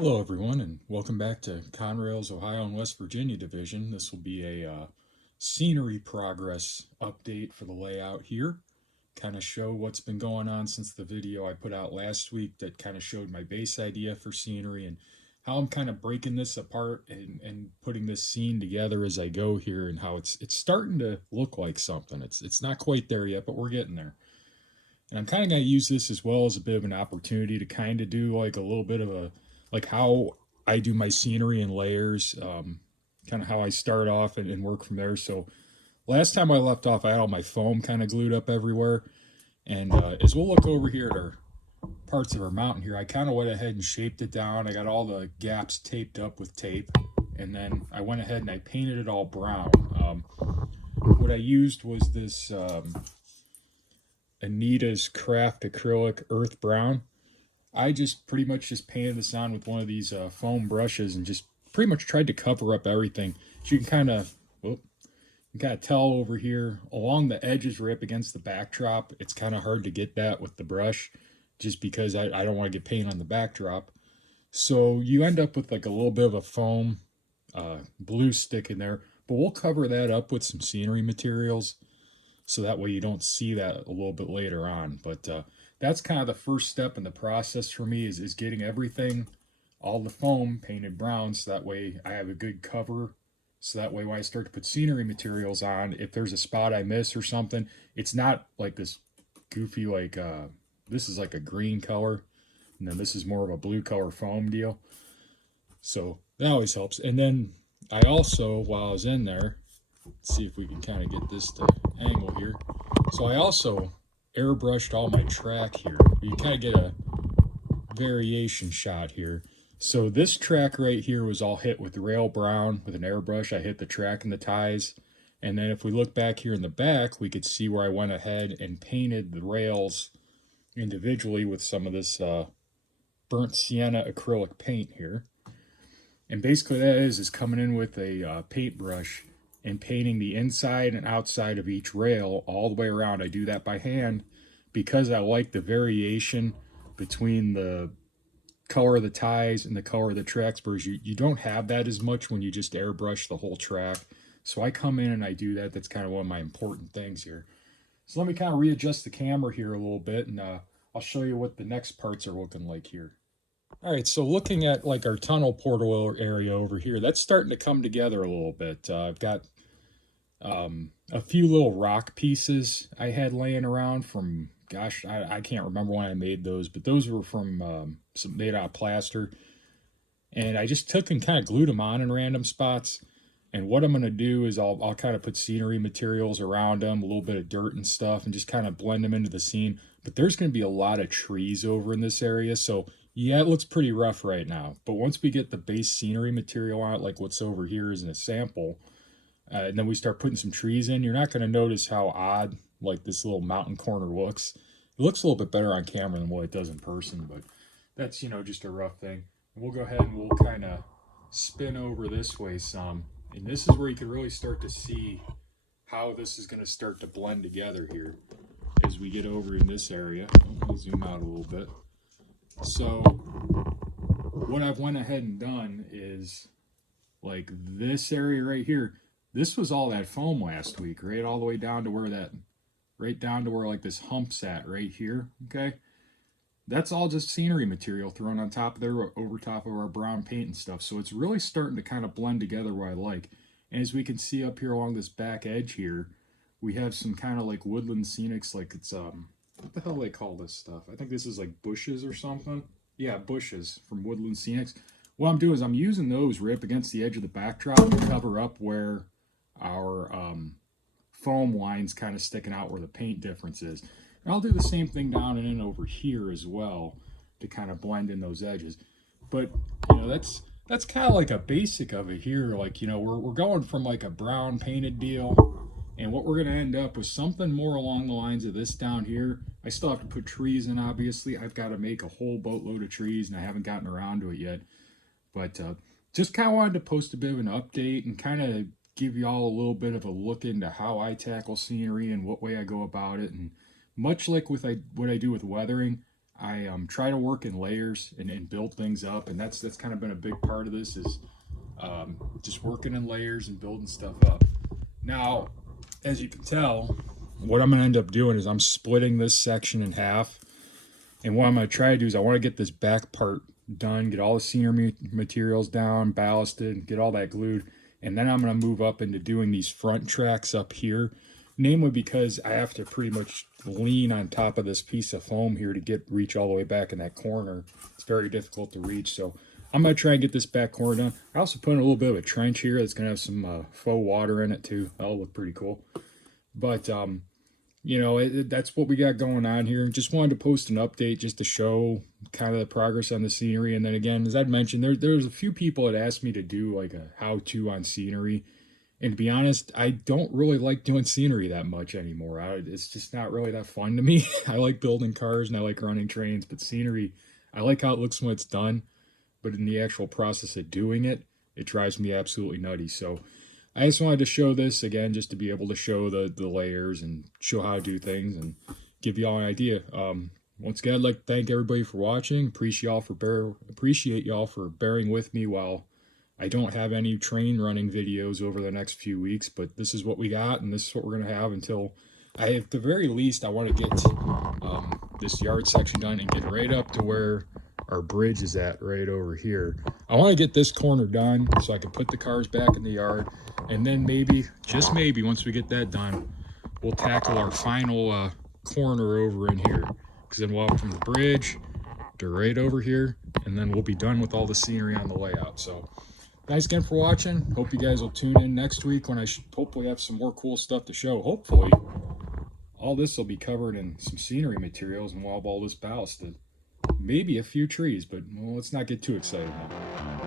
Hello everyone and welcome back to Conrail's Ohio and West Virginia division. This will be a scenery progress update for the layout here. Kind of show what's been going on since the video I put out last week that kind of showed my base idea for scenery and how I'm kind of breaking this apart and putting this scene together as I go here, and how it's starting to look like something. It's not quite there yet, but we're getting there. And I'm kind of going to use this as well as a bit of an opportunity to kind of do like a little bit of a, like how I do my scenery in layers, kind of how I start off and work from there. So last time I left off, I had all my foam kind of glued up everywhere. And as we'll look over here at our parts of our mountain here, I kind of went ahead and shaped it down. I got all the gaps taped up with tape. And then I went ahead and I painted it all brown. What I used was this Anita's Craft Acrylic Earth Brown. I just pretty much just painted this on with one of these foam brushes and just pretty much tried to cover up everything. So you can kind of, tell over here along the edges right up against the backdrop. It's kind of hard to get that with the brush just because I don't want to get paint on the backdrop. So you end up with like a little bit of a foam blue stick in there, but we'll cover that up with some scenery materials so that way you don't see that a little bit later on. But that's kind of the first step in the process for me is getting everything, all the foam painted brown, so that way I have a good cover. So that way when I start to put scenery materials on, if there's a spot I miss or something, it's not like this goofy, like this is like a green color, and then this is more of a blue color foam deal. So that always helps. And then I also, while I was in there, let's see if we can kind of get this to angle here. So I also airbrushed all my track here. You kind of get a variation shot here. So this track right here was all hit with rail brown with an airbrush. I hit the track and the ties. And then if we look back here in the back, we could see where I went ahead and painted the rails individually with some of this burnt sienna acrylic paint here. And basically that is coming in with a paintbrush and painting the inside and outside of each rail all the way around. I do that by hand because I like the variation between the color of the ties and the color of the track spurs. You don't have that as much when you just airbrush the whole track. So I come in and I do that. That's kind of one of my important things here. So let me kind of readjust the camera here a little bit, and I'll show you what the next parts are looking like here. All right, so looking at like our tunnel portal area over here, that's starting to come together a little bit. I've got a few little rock pieces I had laying around from, gosh, I can't remember when I made those, but those were from some made out of plaster. And I just took and kind of glued them on in random spots. And what I'm going to do is I'll kind of put scenery materials around them, a little bit of dirt and stuff, and just kind of blend them into the scene. But there's going to be a lot of trees over in this area, so yeah, it looks pretty rough right now. But once we get the base scenery material on it, like what's over here is in a sample, and then we start putting some trees in, you're not going to notice how odd like this little mountain corner looks. It looks a little bit better on camera than what it does in person, but that's, just a rough thing. And we'll go ahead and we'll kind of spin over this way some. And this is where you can really start to see how this is going to start to blend together here as we get over in this area. I'll zoom out a little bit. So what I've went ahead and done is like this area right here. This was all that foam last week, right? All the way down to right down to where like this hump's at right here, okay? That's all just scenery material thrown on top of there, over top of our brown paint and stuff. So it's really starting to kind of blend together where I like. And as we can see up here along this back edge here, we have some kind of like woodland scenics, like it's, what the hell do they call this stuff? I think this is like bushes or something. Yeah, bushes from Woodland Scenics. What I'm doing is I'm using those right up against the edge of the backdrop to cover up where our foam line's kind of sticking out where the paint difference is. And I'll do the same thing down and in over here as well to kind of blend in those edges. But, that's kind of like a basic of it here. Like, we're going from like a brown painted deal, and what we're going to end up with something more along the lines of this down here. I still have to put trees in, obviously. I've got to make a whole boatload of trees, and I haven't gotten around to it yet. But just kind of wanted to post a bit of an update and kind of give you all a little bit of a look into how I tackle scenery and what way I go about it. And much like with what I do with weathering, I try to work in layers and build things up, and that's kind of been a big part of this is just working in layers and building stuff up. Now, as you can tell, what I'm going to end up doing is I'm splitting this section in half, and what I'm going to try to do is I want to get this back part done, get all the scenery materials down, ballasted, get all that glued, and then I'm going to move up into doing these front tracks up here, namely because I have to pretty much lean on top of this piece of foam here to reach all the way back in that corner. It's very difficult to reach, so I'm going to try and get this back corner done. I also put in a little bit of a trench here that's going to have some faux water in it too. That'll look pretty cool. But you know, that's what we got going on here. Just wanted to post an update just to show kind of the progress on the scenery. And then again, as I'd mentioned, there's a few people that asked me to do like a how-to on scenery. And to be honest, I don't really like doing scenery that much anymore. It's just not really that fun to me. I like building cars and I like running trains, but scenery, I like how it looks when it's done. But in the actual process of doing it, it drives me absolutely nutty. So I just wanted to show this again, just to be able to show the layers and show how to do things and give you all an idea. Once again, I'd like to thank everybody for watching. Appreciate y'all for bearing with me while I don't have any train running videos over the next few weeks. But this is what we got, and this is what we're gonna have until at the very least, I want to get this yard section done and get right up to where our bridge is at right over here. I want to get this corner done so I can put the cars back in the yard, and then maybe, just maybe, once we get that done, we'll tackle our final corner over in here, because then we'll have from the bridge to right over here, and then we'll be done with all the scenery on the layout. So thanks again for watching. Hope you guys will tune in next week when I should hopefully have some more cool stuff to show. Hopefully all this will be covered in some scenery materials and we'll have all this ballasted. Maybe a few trees, but well, let's not get too excited now.